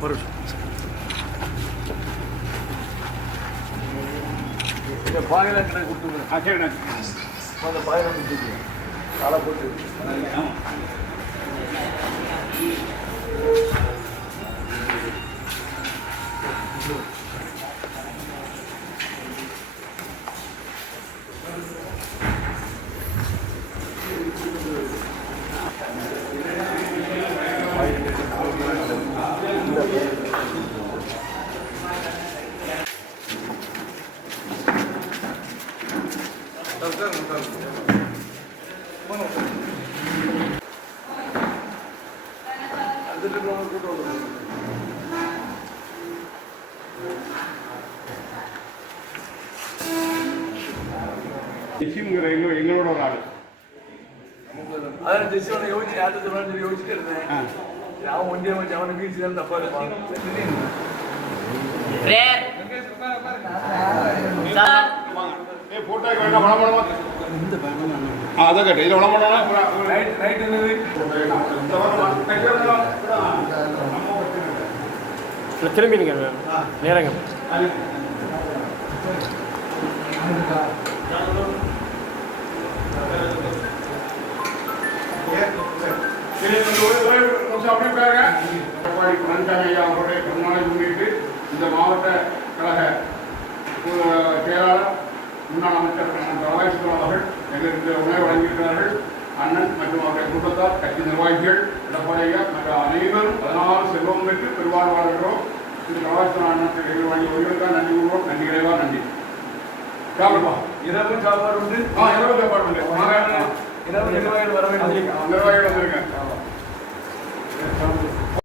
ஒரு இந்த பாயில கொடுத்துருங்க ஆ அந்த பாயில கொடுத்துருக்கேன் காலை போட்டு எங்க எங்களோட ஒரு ஆள் அதான் ஜெஸ்ஸி அவனை யோசிச்சு யார்கிட்ட சொல்லணும்னு சொல்லி யோசிச்சுட்டு இருந்தேன் ஆ வளம் வளம் ரைட் ரைட் என்னது திரும்பி நிற்க நேரங்க அவருடைய முன்னிட்டு இந்த மாவட்ட கழக செயலாளர் முன்னாள் அமைச்சர் அண்ணன் தலவாய்சுவன் அவர்கள் எங்களுக்கு உணவு வழங்கியிருக்கிறார்கள். அண்ணன் மற்றும் அவருடைய குடும்பத்தார் கட்சி நிர்வாகிகள் எடப்பாடி ஐயா மற்ற அனைவரும் பதினாறு செல்வம் பெற்று பெருவாழ் வாழ்கிறோம் இந்த தலவாய்சுவன் அண்ணன் எங்களுக்கு வழங்கி ஒருவருக்காக நன்றி கூறுவோம். நன்றி இறைவா நன்றி. சாப்பிடுப்பா இரவு சாப்பாடு உண்டு? ஆ இரவு சாப்பாடு உண்டு. இரவு நிர்வாகிகள் வர வேண்டிய நிர்வாகிகள் வந்திருக்கேன்.